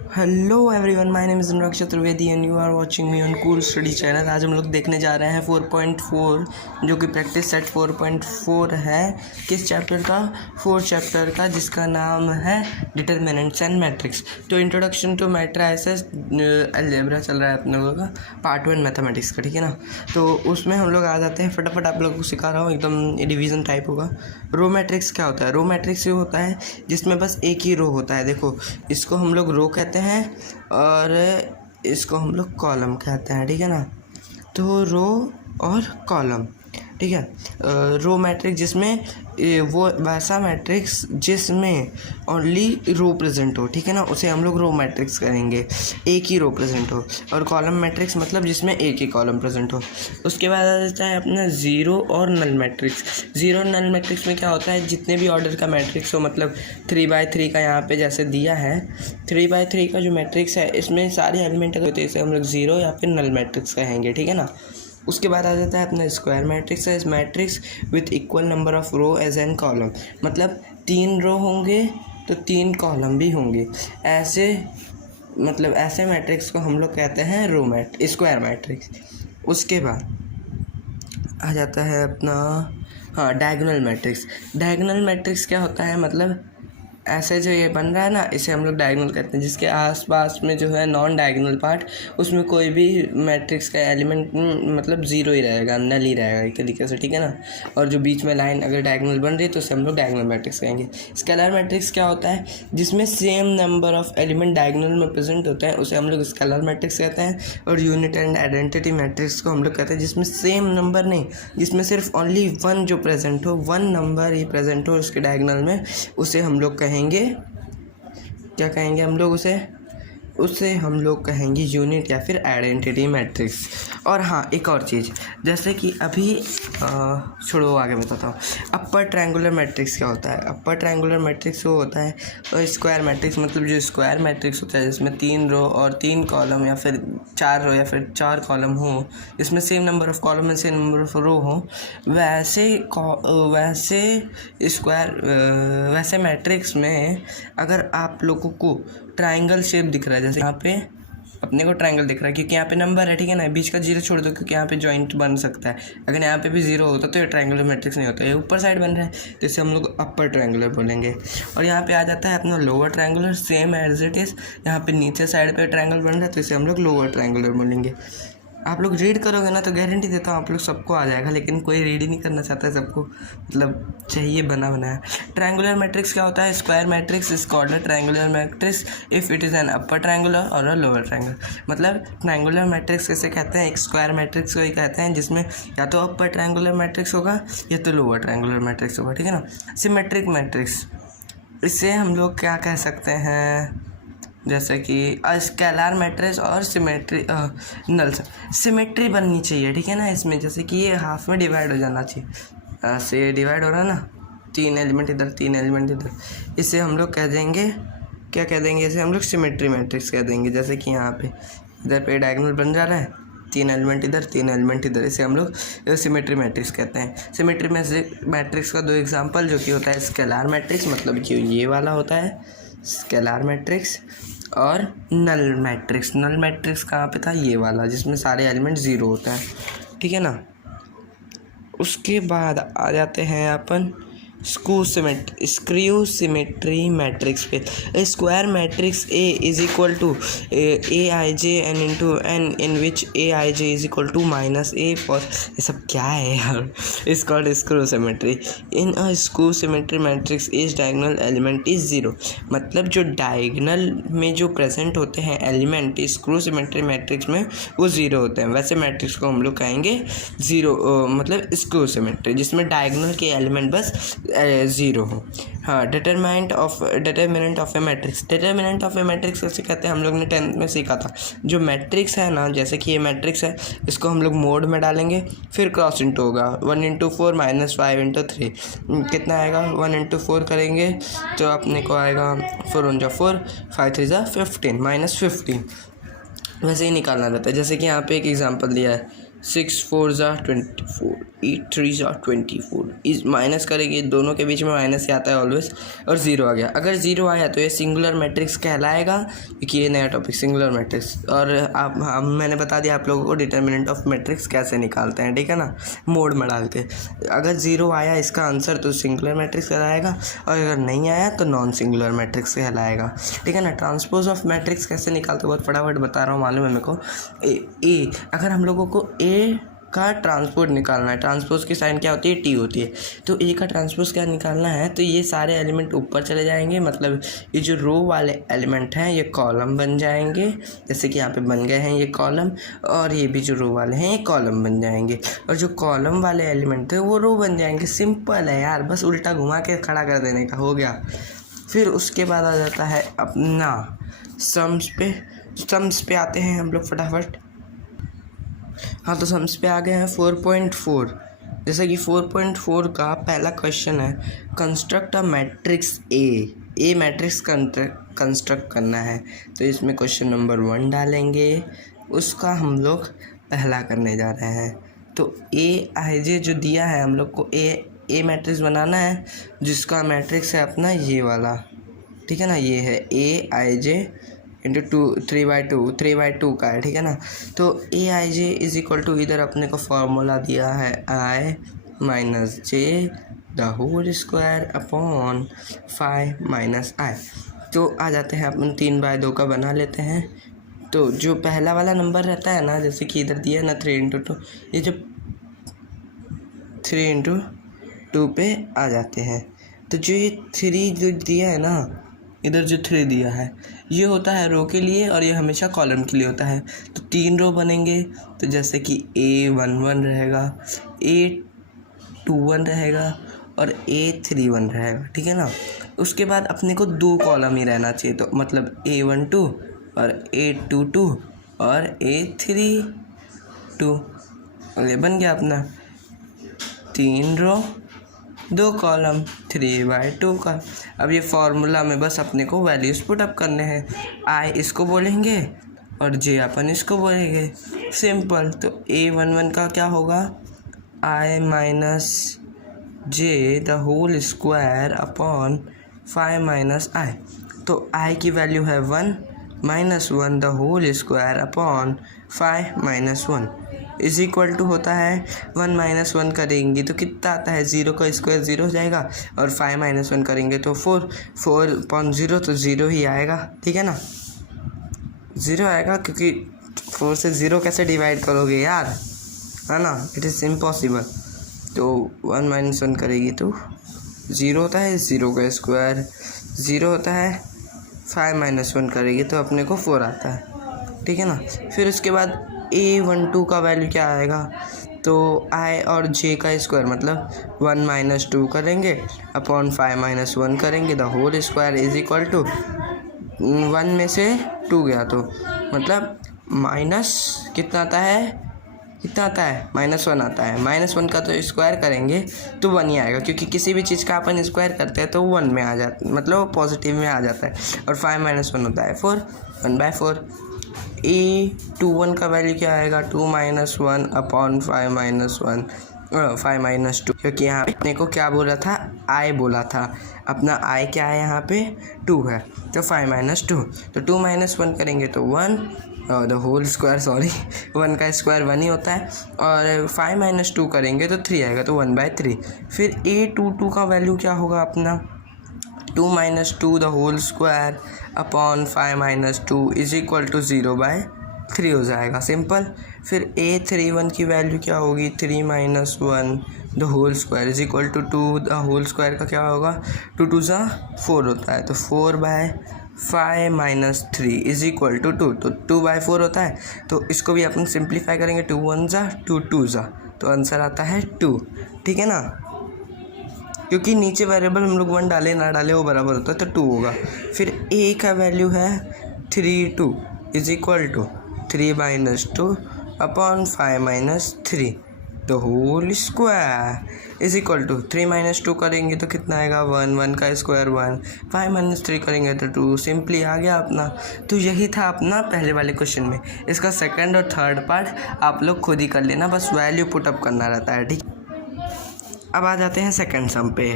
Hello everyone, my name is Anurag Chaturvedi and you are watching me on cool study channel. आज हम लोग देखने जा रहे हैं 4.4 जो कि प्रैक्टिस सेट 4.4 है। किस चैप्टर का? 4 चैप्टर का, जिसका नाम है डिटरमिनेंट्स एंड मैट्रिक्स। तो इंट्रोडक्शन टू मैट्रिसेस अलजेब्रा चल रहा है अपने लोगों का, पार्ट 1 मैथमेटिक्स का, ठीक है ना। तो उसमें हम लोग आ जाते हैं, फटाफट आप लोगों को सिखा रहा हूँ, एकदम डिवीज़न टाइप होगा। रो मैट्रिक्स क्या होता है? रो मैट्रिक्स ये होता है जिसमें बस एक ही रो होता है। देखो, इसको हम लोग रो कहते हैं और इसको हम लोग कॉलम कहते हैं, ठीक है ना। तो रो और कॉलम, ठीक है। रो मैट्रिक्स जिसमें वो वैसा मैट्रिक्स जिसमें ओनली रो प्रेजेंट हो, ठीक है ना, उसे हम लोग रो मैट्रिक्स करेंगे, एक ही रो प्रेजेंट हो। और कॉलम मैट्रिक्स मतलब जिसमें एक ही कॉलम प्रेजेंट हो। उसके बाद आ जाता है अपना ज़ीरो और नल मैट्रिक्स। ज़ीरो और नल मैट्रिक्स में क्या होता है, जितने भी ऑर्डर का मैट्रिक्स हो, मतलब 3x3 का यहाँ पे जैसे दिया है, 3x3 का जो मैट्रिक्स है इसमें सारे एलिमेंट होते हैं, इसे हम लोग ज़ीरो या फिर नल मैट्रिक्स कहेंगे, ठीक है ना। उसके बाद आ जाता है अपना स्क्वायर मैट्रिक्स है। इस matrix with equal number of row as and column, मतलब 3 रो होंगे तो 3 कॉलम भी होंगे। ऐसे मतलब ऐसे मैट्रिक्स को हम लोग कहते हैं स्क्वायर मैट्रिक्स। उसके बाद आ जाता है अपना डायगोनल मैट्रिक्स। डायगोनल मैट्रिक्स क्या होता है, मतलब ऐसे जो ये बन रहा है ना, इसे हम लोग डायगोनल कहते हैं, जिसके आसपास में जो है नॉन डायगोनल पार्ट, उसमें कोई भी मैट्रिक्स का एलिमेंट मतलब ज़ीरो ही रहेगा, नल ही रहेगा एक तरीके से, ठीक है ना। और जो बीच में लाइन अगर डायगोनल बन रही है तो उसे हम लोग डायगोनल मैट्रिक्स कहेंगे। स्केलर मैट्रिक्स क्या होता है, जिसमें same number of element diagonal में प्रेजेंट होते हैं, उसे हम लोग स्केलर मैट्रिक्स कहते हैं। और यूनिट एंड आइडेंटिटी मैट्रिक्स को हम लोग कहते हैं जिसमें सेम नंबर नहीं, जिसमें सिर्फ ओनली 1 जो प्रेजेंट हो, 1 नंबर ही प्रेजेंट हो उसके डायगोनल में, उसे हम लोग कहेंगे, क्या कहेंगे हम लोग उसे हम लोग कहेंगे यूनिट या फिर आइडेंटिटी मैट्रिक्स। और हाँ, एक और चीज़, जैसे कि अभी छोड़ो आगे बताता हूँ। अपर ट्रायंगुलर मैट्रिक्स क्या होता है? अपर ट्रायंगुलर मैट्रिक्स वो होता है, और स्क्वायर मैट्रिक्स मतलब जो स्क्वायर मैट्रिक्स होता है जिसमें 3 रो और 3 कॉलम या फिर 4 रो या फिर 4 कॉलम हो, जिसमें सेम नंबर ऑफ कॉलम में सेम नंबर ऑफ रो हो, वैसे मैट्रिक्स में अगर आप लोगों को ट्रायंगल शेप दिख रहा है, जैसे यहाँ पे अपने को ट्रायंगल दिख रहा है क्योंकि यहाँ पे नंबर है, ठीक है ना। बीच का जीरो छोड़ दो क्योंकि यहाँ पे जॉइंट बन सकता है। अगर यहाँ पे भी जीरो होता तो ये ट्रायंगुलर मैट्रिक्स नहीं होता। ये ऊपर साइड बन रहा है तो इसे हम लोग अपर ट्रायंगुलर बोलेंगे। और यहाँ पे आ जाता है अपना lower triangular, same as it is. यहाँ पे नीचे साइड पे ट्रायंगल बन रहा है तो इसे हम लोग लोअर ट्रायंगुलर बोलेंगे। आप लोग रीड करोगे ना तो गारंटी देता हूँ आप लोग सबको आ जाएगा, लेकिन कोई रीड ही नहीं करना चाहता है, सबको मतलब चाहिए बना बनाया। ट्रायंगुलर मैट्रिक्स क्या होता है? Square matrix is called a triangular matrix if it is an upper triangular और अ लोअर ट्रायंगुलर। मतलब ट्रायंगुलर मैट्रिक्स कैसे कहते हैं? एक स्क्वायर मैट्रिक्स को ही कहते हैं जिसमें या तो अपर ट्रायंगुलर मैट्रिक्स होगा या तो लोअर ट्रायंगुलर मैट्रिक्स होगा, ठीक है ना। सिमेट्रिक मैट्रिक्स, इससे हम लोग क्या कह सकते हैं, जैसे कि स्केलर मैट्रिक्स और सिमेट्री बननी चाहिए, ठीक है ना। इसमें जैसे कि ये हाफ में डिवाइड हो जाना चाहिए, ऐसे डिवाइड हो रहा है ना, 3 एलिमेंट इधर 3 एलिमेंट इधर, इसे हम लोग कह देंगे, क्या कह देंगे, इसे हम लोग सिमेट्री मैट्रिक्स कह देंगे। जैसे कि यहाँ पे इधर पे डायगोनल बन जा रहा है, 3 एलिमेंट इधर 3 एलिमेंट इधर, इसे हम लोग सिमेट्री मैट्रिक्स कहते हैं। सिमेट्री मैट्रिक्स का 2 एग्जांपल जो कि होता है स्केलर मैट्रिक्स, मतलब कि ये वाला होता है स्केलर मैट्रिक्स, और नल मैट्रिक्स। नल मैट्रिक्स कहाँ पे था? ये वाला जिसमें सारे एलिमेंट ज़ीरो होता है, ठीक है ना। उसके बाद आ जाते हैं अपन स्क्रू सिमेट्री मैट्रिक्स पे। Square matrix A is equal to A I J N into N in which A I J is equal to minus A for, ये सब क्या है यार, is called skew symmetry. In a skew symmetry matrix is diagonal element is zero, मतलब जो diagonal में जो present होते हैं एलिमेंट स्क्रू सिमेट्री मैट्रिक्स में वो ज़ीरो होते हैं। वैसे मैट्रिक्स को हम लोग कहेंगे ज़ीरो, मतलब स्क्रू सिमेट्री जिसमें डायगोनल के एलिमेंट बस ज़ीरो हो। हाँ, determinant of A matrix. Determinant of A matrix कैसे कहते हैं, हम लोग ने 10th में सीखा था। जो मैट्रिक्स है ना, जैसे कि ये मैट्रिक्स है, इसको हम लोग मोड में डालेंगे, फिर क्रॉस इंटू होगा 1 इंटू 4 माइनस 5 इंटू 3, कितना आएगा? 1 इंटू 4 करेंगे तो अपने को आएगा 4 1 4 5 3 15 माइनस 15, वैसे ही निकालना रहता है। जैसे कि यहाँ पे एक एग्जांपल दिया है, 6 4 ज़ा 24, 8 3 ज़ा 24। इस माइनस करेंगे, दोनों के बीच में माइनस ही आता है ऑलवेज, और ज़ीरो आ गया। अगर ज़ीरो आया तो ये सिंगुलर मैट्रिक्स कहलाएगा, क्योंकि ये नया टॉपिक सिंगुलर मैट्रिक्स। और मैंने बता दिया आप लोगों को डिटर्मिनेंट ऑफ मैट्रिक्स कैसे निकालते हैं, ठीक है ना, मोड में डाल के। अगर ज़ीरो आया इसका आंसर तो सिंगुलर मैट्रिक्स कहलाएगा, और अगर नहीं आया तो नॉन सिंगुलर मैट्रिक्स कहलाएगा, ठीक है ना। ट्रांसपोज ऑफ मैट्रिक्स कैसे निकालते, बहुत फटाफट बता रहा हूँ, मालूम है मेरे को। ए अगर हम लोगों को ए का ट्रांसपोज निकालना है, ट्रांसपोज की साइन क्या होती है, टी होती है, तो ए का ट्रांसपोज क्या निकालना है, तो ये सारे एलिमेंट ऊपर चले जाएंगे, मतलब ये जो रो वाले एलिमेंट हैं ये कॉलम बन जाएंगे, जैसे कि यहाँ पे बन गए हैं ये कॉलम, और ये भी जो रो वाले हैं ये कॉलम बन जाएंगे, और जो कॉलम वाले एलिमेंट थे वो रो बन जाएंगे। सिंपल है यार, बस उल्टा घुमा के खड़ा कर देने का, हो गया। फिर उसके बाद आ जाता है अपना सम्स पे आते हैं हम लोग फटाफट। हाँ, तो सम्स पे आ गए हैं 4.4। जैसे कि 4.4 का पहला क्वेश्चन है, construct a matrix A matrix construct करना है। तो इसमें क्वेश्चन नंबर 1 डालेंगे, उसका हम लोग पहला करने जा रहे हैं। तो AIJ जो दिया है हम लोग को, ए मैट्रिक्स बनाना है, जिसका मैट्रिक्स है अपना ये वाला, ठीक है ना, ये है AIJ इंटू 3/2 का है, ठीक है ना। तो AIJ इज इक्वल टू, इधर अपने को फॉर्मूला दिया है I minus J the whole square upon 5 minus I। तो आ जाते हैं अपन 3/2 का बना लेते हैं। तो जो पहला वाला नंबर रहता है ना, जैसे कि इधर दिया है ना 3/2, ये जो 3/2 पे आ जाते हैं। तो जो ये 3 जो दिया है ना, इधर जो 3 दिया है ये होता है रो के लिए, और ये हमेशा कॉलम के लिए होता है। तो 3 रो बनेंगे, तो जैसे कि A11 रहेगा, A21 रहेगा, और A31 रहेगा, ठीक है ना। उसके बाद अपने को 2 कॉलम ही रहना चाहिए, तो मतलब A12 और A22 और A32। ये बन गया अपना 3 रो 2 कॉलम 3/2 का। अब ये फार्मूला में बस अपने को वैल्यूज़ पुट अप करने हैं, I इसको बोलेंगे और J अपन इसको बोलेंगे, सिंपल। तो A11 का क्या होगा, I minus J the whole square upon 5 minus I। तो I की वैल्यू है 1 minus 1 the whole square upon 5 minus 1 is equal to होता है 1 माइनस 1 करेंगे तो कितना आता है, 0 का स्क्वायर 0 हो जाएगा, और 5 माइनस 1 करेंगे तो 4/0, तो 0 ही आएगा, ठीक है ना, 0 आएगा, क्योंकि 4 से 0 कैसे डिवाइड करोगे यार, है ना, इट इज़ इम्पॉसिबल। तो 1 माइनस 1 करेगी तो 0 होता है, 0 का स्क्वायर 0 होता है, 5 माइनस 1 करेगी तो अपने को 4 आता है, ठीक है ना। फिर उसके बाद A12 का वैल्यू क्या आएगा, तो I और J का स्क्वायर मतलब 1 माइनस 2 करेंगे अपॉन 5 माइनस 1 करेंगे the whole square is equal to 1 में से 2 गया तो मतलब माइनस कितना आता है, -1 आता है। -1 का तो स्क्वायर करेंगे तो 1 ही आएगा, क्योंकि किसी भी चीज़ का अपन स्क्वायर करते हैं तो 1 में आ जाता है, मतलब पॉजिटिव में आ जाता है, और 5 माइनस 1 होता है 4, 1/4। A21 का वैल्यू क्या आएगा, 2 माइनस 1 अपॉन 5 माइनस 1 5 माइनस 2, क्योंकि यहाँ पे अपने को क्या बोला था, I बोला था, अपना I क्या है यहाँ पे 2 है, तो 5 माइनस 2, तो 2 माइनस 1 करेंगे तो 1 द होल स्क्वायर 1 का स्क्वायर 1 ही होता है, और 5 माइनस 2 करेंगे तो 3 आएगा, तो 1/3। फिर A22 का वैल्यू क्या होगा अपना, 2 minus 2 the whole square upon 5 minus 2 is equal to 0/3 हो जाएगा, सिंपल। फिर A31 की वैल्यू क्या होगी, 3 minus 1 the whole square is equal to 2 the whole square का क्या होगा, 2 2 ज़ा 4 होता है, तो 4/5 माइनस 3 इज इक्वल टू 2, तो 2/4 होता है, तो इसको भी अपन सिंप्लीफाई करेंगे, 2 1 ज़ा 2 2 ज़ा, तो आंसर आता है 2, ठीक है ना, क्योंकि नीचे वेरिएबल हम लोग 1 डाले ना डाले वो बराबर होता है, तो 2 होगा। फिर A का वैल्यू है 3 is equal to 3 minus 2 upon 5 minus 3 the whole square is equal to 3 minus 2 करेंगे तो कितना आएगा 1, 1 का स्क्वायर 1, 5 माइनस 3 करेंगे तो 2, सिंपली आ गया अपना। तो यही था अपना पहले वाले क्वेश्चन में। इसका सेकंड और थर्ड पार्ट आप लोग खुद ही कर लेना, बस वैल्यू पुटअप करना रहता है, ठीक। अब आ जाते हैं सेकंड सम पे।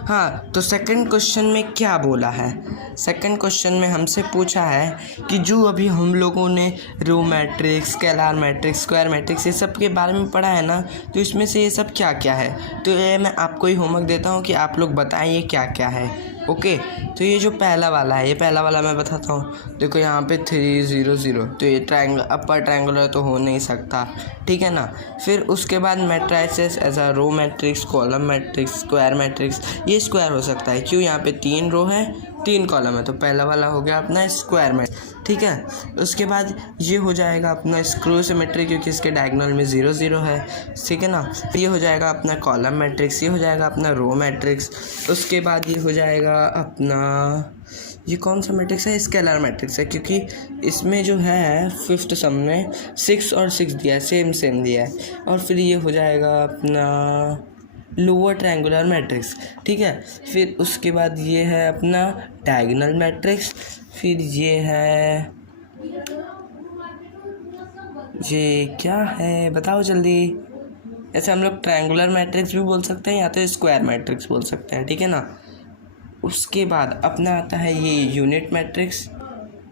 हाँ, तो सेकंड क्वेश्चन में क्या बोला है? सेकंड क्वेश्चन में हमसे पूछा है कि जो अभी हम लोगों ने row matrix, scalar matrix, square matrix ये सब के बारे में पढ़ा है ना, तो इसमें से ये सब क्या क्या है। तो ये मैं आपको ही होमवर्क देता हूँ कि आप लोग बताइए क्या क्या है। ओके, तो ये जो पहला वाला है, ये पहला वाला मैं बताता हूँ। देखो यहाँ पे 3 0 0, तो ये ट्रायंगल अपर ट्रायंगुलर तो हो नहीं सकता, ठीक है ना। फिर उसके बाद matrices as a row matrix, column matrix, square matrix, ये स्क्वायर हो सकता है क्यों, यहाँ पे 3 रो है 3 कॉलम है, तो पहला वाला हो गया अपना स्क्वायर मैट्रिक्स, ठीक है। उसके बाद ये हो जाएगा अपना स्क्रू सिमेट्री क्योंकि इसके डायगोनल में 0 0 है, ठीक है ना। ये हो जाएगा अपना कॉलम मैट्रिक्स, ये हो जाएगा अपना रो मैट्रिक्स। उसके बाद ये हो जाएगा अपना, ये कौन सा मैट्रिक्स है, स्केलर मैट्रिक्स है क्योंकि इसमें जो है फिफ्थ सम में 6 और 6 दिया है, सेम दिया है। और फिर ये हो जाएगा अपना लोअर ट्रायंगुलर मैट्रिक्स, ठीक है। फिर उसके बाद ये है अपना डायगोनल मैट्रिक्स। फिर ये है, ये क्या है बताओ जल्दी। ऐसे हम लोग ट्रायंगुलर मैट्रिक्स भी बोल सकते हैं या तो स्क्वायर मैट्रिक्स बोल सकते हैं, ठीक है ना। उसके बाद अपना आता है ये यूनिट मैट्रिक्स,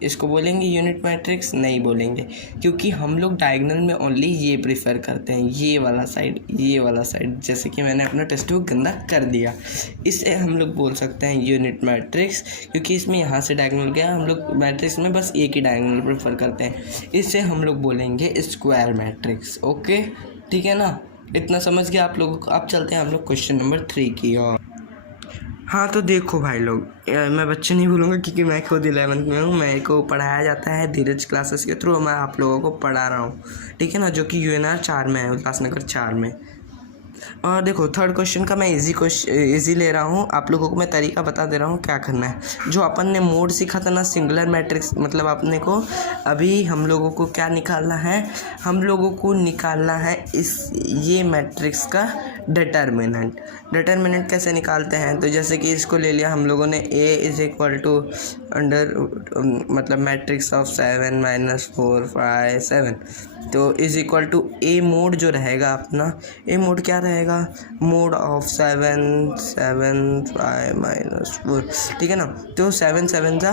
इसको बोलेंगे यूनिट मैट्रिक्स, नहीं बोलेंगे क्योंकि हम लोग डायगोनल में ओनली ये प्रेफर करते हैं, ये वाला साइड, जैसे कि मैंने अपना टेक्स्ट बुक गंदा कर दिया। इसे हम लोग बोल सकते हैं यूनिट मैट्रिक्स क्योंकि इसमें यहाँ से डायगोनल गया, हम लोग मैट्रिक्स में बस एक ही डायगोनल प्रेफर करते हैं। इसे हम लोग बोलेंगे स्क्वायर मैट्रिक्स। ओके, ठीक है ना, इतना समझ गया आप लोगों को। अब चलते हैं हम लोग क्वेश्चन नंबर 3 की ओर। हाँ, तो देखो भाई लोग, मैं बच्चे नहीं भूलूंगा क्योंकि मैं खुद 11th में हूँ, मेरे को पढ़ाया जाता है धीरज क्लासेस के थ्रू, मैं आप लोगों को पढ़ा रहा हूँ, ठीक है ना, जो कि UNR 4 में है, उल्लासनगर 4 में। और देखो थर्ड क्वेश्चन का मैं इजी ले रहा हूँ, आप लोगों को मैं तरीका बता दे रहा हूँ क्या करना है। जो अपन ने मोड सीखा था ना, सिंगुलर मैट्रिक्स, मतलब अपने को अभी हम लोगों को क्या निकालना है, हम लोगों को निकालना है ये मैट्रिक्स का डिटर्मिनेंट कैसे निकालते हैं। तो जैसे कि इसको ले लिया हम लोगों ने, A is equal to under मतलब मैट्रिक्स ऑफ 7 - 4 5 7, तो is equal to A mod जो रहेगा अपना, A मोड क्या रहेगा, मोड ऑफ 7 7 5 - 4, ठीक है ना। तो 7 7 जा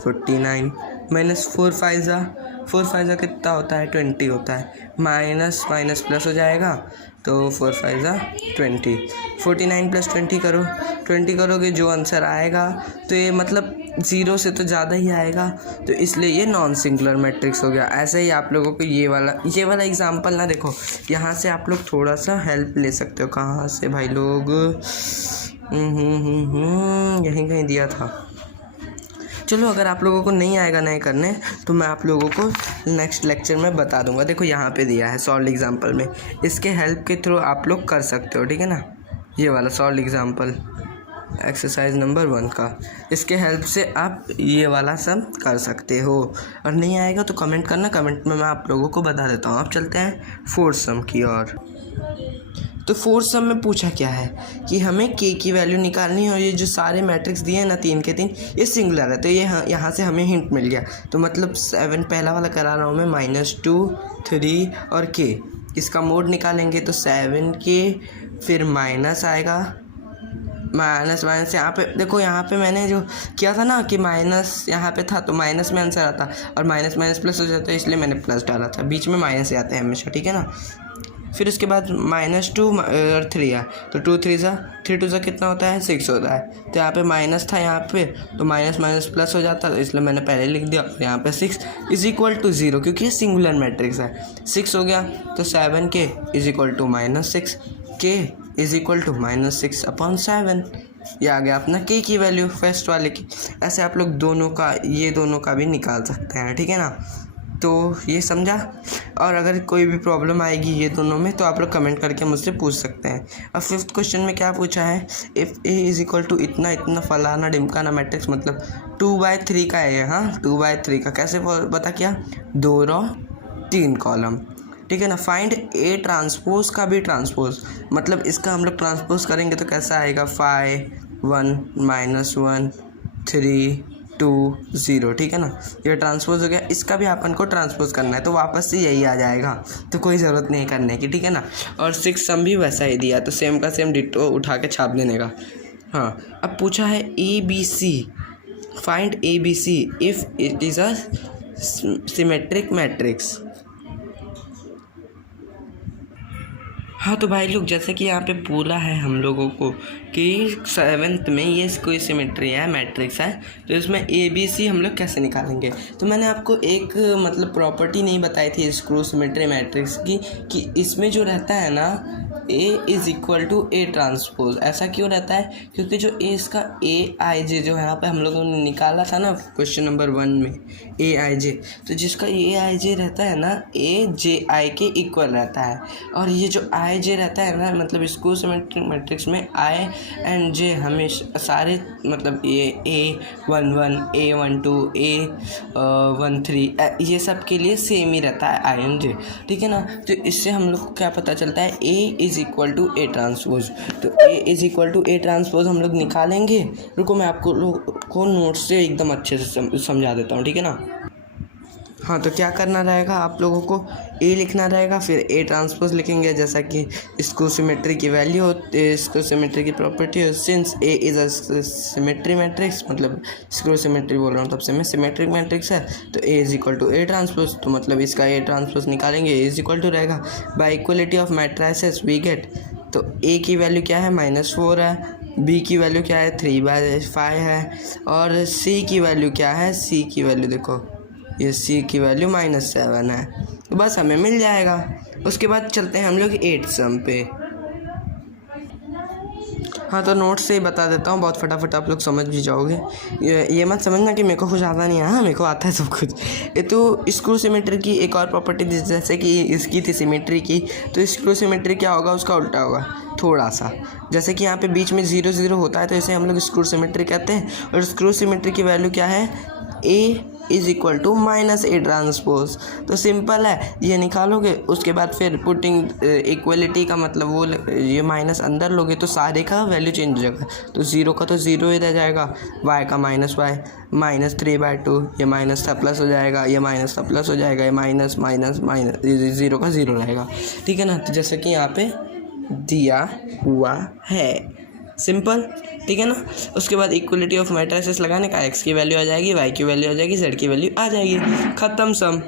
49 -4 5 जा कितना होता है 20 होता है, माइनस प्लस हो जाएगा तो 4 5 जा 20, 49 + 20 करो, 20 करोगे जो आंसर आएगा तो ये मतलब 0 से तो ज़्यादा ही आएगा, तो इसलिए ये नॉन सिंगुलर मैट्रिक्स हो गया। ऐसे ही आप लोगों को ये वाला एग्जांपल ना, देखो यहाँ से आप लोग थोड़ा सा हेल्प ले सकते हो। कहाँ से भाई लोग, यहीं कहीं दिया था। चलो अगर आप लोगों को नहीं आएगा नहीं करने तो मैं आप लोगों को नेक्स्ट लेक्चर में बता दूंगा। देखो यहाँ पे दिया है सॉल्व एग्जांपल में, इसके हेल्प के थ्रू आप लोग कर सकते हो, ठीक है ना। ये वाला सॉल्व एग्जांपल एक्सरसाइज नंबर 1 का, इसके हेल्प से आप ये वाला सब कर सकते हो। और नहीं आएगा तो कमेंट करना, कमेंट में मैं आप लोगों को बता देता हूँ। अब चलते हैं 4th सम की ओर। तो 4th सम में पूछा क्या है कि हमें K की वैल्यू निकालनी है, और ये जो सारे मैट्रिक्स दिए हैं ना 3 के 3 ये सिंगुलर है, तो ये यहाँ से हमें हिंट मिल गया। तो मतलब 7 पहला वाला करा रहा हूँ मैं, -2 3 और K, इसका मोड निकालेंगे तो 7K, फिर माइनस आएगा, माइनस यहाँ पे देखो, यहाँ पे मैंने जो किया था ना कि माइनस यहाँ पे था तो माइनस में आंसर आता, और माइनस प्लस हो जाता है, इसलिए मैंने प्लस डाला था, बीच में माइनस ही आते हैं हमेशा, ठीक है ना। फिर उसके बाद -2 और 3 है, तो 2 3 जा 3 2 जा कितना होता है 6 होता है। तो यहाँ पे माइनस था यहाँ पे, तो माइनस प्लस हो जाता है, इसलिए मैंने पहले लिख दिया। और यहाँ पे 6 इज इक्वल टू 0 क्योंकि ये सिंगुलर मैट्रिक्स है, 6 हो गया। तो 7K is equal to -6, K is equal to -6/7, ये आ गया अपना K की वैल्यू फर्स्ट वाले की। ऐसे आप लोग दोनों का भी निकाल सकते हैं, ठीक है ना। तो ये समझा। और अगर कोई भी प्रॉब्लम आएगी ये दोनों में तो आप लोग कमेंट करके मुझसे पूछ सकते हैं। अब 5th क्वेश्चन में क्या पूछा है, if A is equal to इतना फलाना ढिमकाना मैट्रिक्स, मतलब 2/3 का है। हाँ 2/3 का कैसे पता किया, 2 रो 3 कॉलम, ठीक है ना। फाइंड ए ट्रांसपोज का भी ट्रांसपोज, मतलब इसका हम लोग ट्रांसपोज करेंगे तो कैसा आएगा 5 1 -1 3 2 0, ठीक है ना। ये ट्रांसपोज हो गया, इसका भी अपन को ट्रांसपोज करना है तो वापस से यही आ जाएगा, तो कोई ज़रूरत नहीं करने की, ठीक है ना। और 6 सम भी वैसा ही दिया, तो सेम का सेम डिट्टो उठा के छाप देने का। हाँ, अब पूछा है ABC, find ABC if it is a symmetric matrix. हाँ तो भाई लोग, जैसे कि यहाँ पे बोला है हम लोगों को कि 7th में ये कोई सिमेट्री है, मैट्रिक्स है, तो इसमें ABC हम लोग कैसे निकालेंगे। तो मैंने आपको एक मतलब प्रॉपर्टी नहीं बताई थी स्क्रू सिमेट्री मैट्रिक्स की, कि इसमें जो रहता है ना A is equal to A transpose. ऐसा क्यों रहता है, क्योंकि जो A इसका AIJ जो यहाँ पे हम लोगों ने निकाला था ना क्वेश्चन नंबर 1 में AIJ, तो जिसका AIJ रहता है ना AJI के इक्वल रहता है। और ये जो IJ रहता है ना, मतलब स्क्रू सिमेट्रिक मैट्रिक्स में I एंड J हमेशा सारे मतलब ये A11 A12 A13 ये सब के लिए सेम ही रहता है I एंड J, ठीक है ना। तो इससे हम लोग को क्या पता चलता है, A is equal to A transpose. तो A is equal to A transpose हम लोग निकालेंगे। रुको मैं आपको लोग को नोट से एकदम अच्छे से समझा देता हूँ, ठीक है ना। हाँ तो क्या करना रहेगा, आप लोगों को A लिखना रहेगा, फिर A ट्रांसपोज लिखेंगे, जैसा कि स्क्रू सिमेट्री की वैल्यू होती है, स्क्रू सिमेट्री की प्रॉपर्टी है। Since A is a symmetry matrix, मतलब स्क्रू सिमेट्री बोल रहा हूँ तब से मैं, सिमेट्रिक मैट्रिक्स है, तो A is equal to A transpose, तो मतलब इसका A ट्रांसपोज निकालेंगे, A इज़ इक्वल टू रहेगा by equality of matrices we get. तो A की वैल्यू क्या है -4 है, B की वैल्यू क्या है 3/5 है, और C की वैल्यू क्या है, C की वैल्यू देखो ये C की वैल्यू -7 है, तो बस हमें मिल जाएगा। उसके बाद चलते हैं हम लोग 8th सम पे। हाँ तो नोट से ही बता देता हूँ, बहुत फटाफट आप लोग समझ भी जाओगे। ये मत समझना कि मेरे को कुछ आता नहीं है, हाँ मेरे को आता है सब कुछ। ये तो स्क्रू सिमेट्री की एक और प्रॉपर्टी, जैसे कि इसकी थी सिमेट्री की, तो स्क्रू सिमेट्री क्या होगा, उसका उल्टा होगा थोड़ा सा। जैसे कि यहाँ पे बीच में 0 0 होता है, तो इसे हम लोग स्क्रू सिमेट्री कहते हैं। और स्क्रू सिमेट्री की वैल्यू क्या है, A is equal to -A transpose. तो सिंपल है, ये निकालोगे, उसके बाद फिर पुटिंग इक्वलिटी का मतलब वो ये माइनस अंदर लोगे तो सारे का वैल्यू चेंज हो जाएगा। तो 0 का तो 0 ही रह जाएगा, y का -y -3/2, ये माइनस था प्लस हो जाएगा, ये माइनस था प्लस हो जाएगा, ये माइनस 0 का 0 रहेगा, ठीक है ना। तो जैसे कि यहाँ पे दिया हुआ है, सिंपल, ठीक है ना। उसके बाद इक्वलिटी ऑफ मैट्रिसेस लगाने का, x की वैल्यू आ जाएगी, y की वैल्यू आ जाएगी, z की वैल्यू आ जाएगी, ख़त्म सम।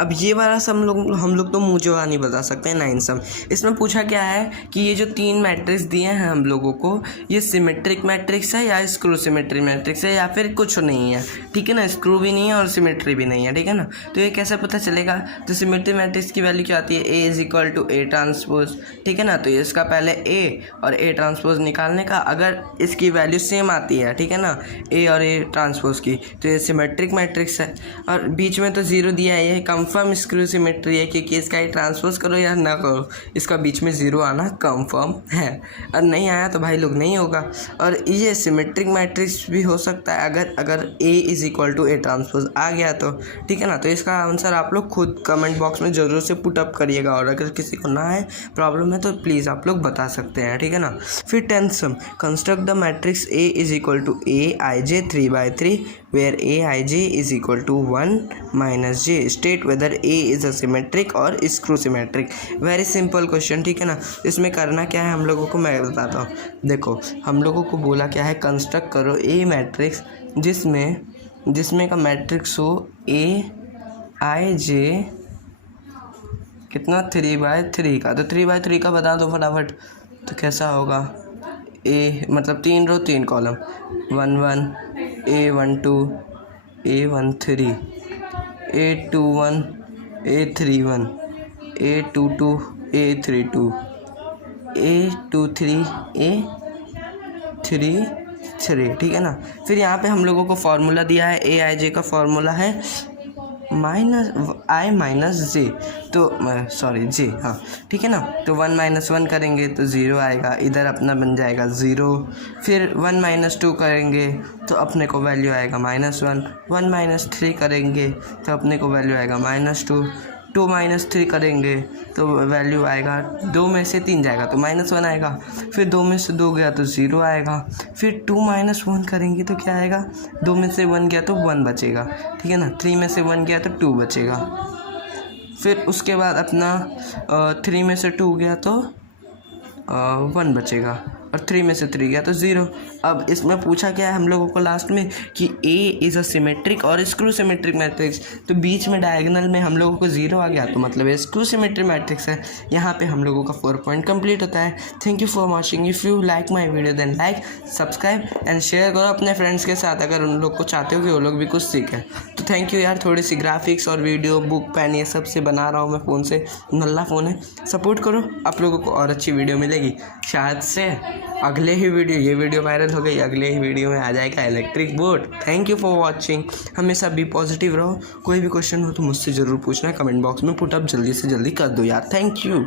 अब ये वाला सम हम लोग तो मुँह जुबानी नहीं बता सकते हैं, 9 सम। इसमें पूछा क्या है कि ये जो 3 मैट्रिक्स दिए हैं हम लोगों को, ये सिमेट्रिक मैट्रिक्स है या स्क्रू सिमेट्रिक मैट्रिक्स है या फिर कुछ नहीं है, ठीक है ना। स्क्रू भी नहीं है और सिमेट्री भी नहीं है, ठीक है ना। तो ये कैसे पता चलेगा, तो सिमेट्रिक मैट्रिक्स की वैल्यू क्या आती है, A is equal to A transpose, ठीक है ना। तो इसका पहले A और A ट्रांसपोज निकालने का, अगर इसकी वैल्यू सेम आती है, ठीक है ना, A और A ट्रांसपोज की, तो ये सिमेट्रिक मैट्रिक्स है। और बीच में तो 0 दिया है, ये कंफर्म स्क्रू सिमेट्री है, क्योंकि इसका ही ट्रांसपोज करो या ना करो, इसका बीच में 0 आना कंफर्म है। और नहीं आया तो भाई लोग नहीं होगा। और ये सिमेट्रिक मैट्रिक्स भी हो सकता है अगर A is equal to A transpose आ गया तो, ठीक है ना। तो इसका आंसर आप लोग खुद कमेंट बॉक्स में ज़रूर से पुट अप करिएगा, और अगर किसी को ना है प्रॉब्लम है तो प्लीज़ आप लोग बता सकते हैं, ठीक है ना। फिर 10th sum, construct the matrix A is equal to AIJ 3/3 where AIJ is equal to 1 - J. State whether A is a symmetric और screw symmetric. Very simple question, ठीक है ना। इसमें करना क्या है हम लोगों को, मैं बताता हूँ। देखो हम लोगों को बोला क्या है, कंस्ट्रक्ट करो A मैट्रिक्स जिसमें का मैट्रिक्स हो AIJ कितना 3/3 का। तो 3/3 का बता दो फटाफट, तो कैसा होगा, A मतलब 3 रो 3 column, 1 1 A12 A13 A21 A31 A22 A32 A23 A33, ठीक है ना। फिर यहाँ पे हम लोगों को फार्मूला दिया है, AIJ का फार्मूला है आई माइनस जे, तो सॉरी जे, हाँ ठीक है ना। तो 1 - 1 करेंगे तो 0 आएगा, इधर अपना बन जाएगा 0। फिर 1 - 2 करेंगे तो अपने को वैल्यू आएगा -1। 1 - 3 करेंगे तो अपने को वैल्यू आएगा -2। 2 - 3 करेंगे तो वैल्यू आएगा 2 में से 3 जाएगा तो -1 आएगा। फिर 2 में से 2 गया तो 0 आएगा। फिर 2 - 1 करेंगे तो क्या आएगा, 2 में से 1 गया तो 1 बचेगा, ठीक है ना। 3 में से 1 गया तो 2 बचेगा। फिर उसके बाद अपना 3 में से 2 गया तो 1 बचेगा, और 3 में से 3 गया तो 0। अब इसमें पूछा क्या है हम लोगों को लास्ट में कि A इज़ अ सिमेट्रिक और स्क्रू सिमेट्रिक मैट्रिक्स, तो बीच में डायगोनल में हम लोगों को 0 आ गया तो मतलब ये स्क्रू सिमेट्रिक मैट्रिक्स है। यहाँ पे हम लोगों का 4 पॉइंट कंप्लीट होता है। Thank you for watching. If you like my video then like, subscribe and share करो अपने फ्रेंड्स के साथ, अगर उन लोग को चाहते हो कि वो लोग भी कुछ सीखें। तो थैंक यू यार। थोड़ी सी ग्राफिक्स और वीडियो, बुक, पेन ये सब से बना रहा हूँ मैं फ़ोन से, नल्ला फ़ोन है। सपोर्ट करो, आप लोगों को और अच्छी वीडियो मिलेगी। शायद से अगले ही वीडियो, ये वीडियो वायरल हो गई, अगले ही वीडियो में आ जाएगा electric board. Thank you for watching. हमेशा भी पॉजिटिव रहो। कोई भी क्वेश्चन हो तो मुझसे ज़रूर पूछना, कमेंट बॉक्स में पुट अप जल्दी से जल्दी कर दो यार। Thank you.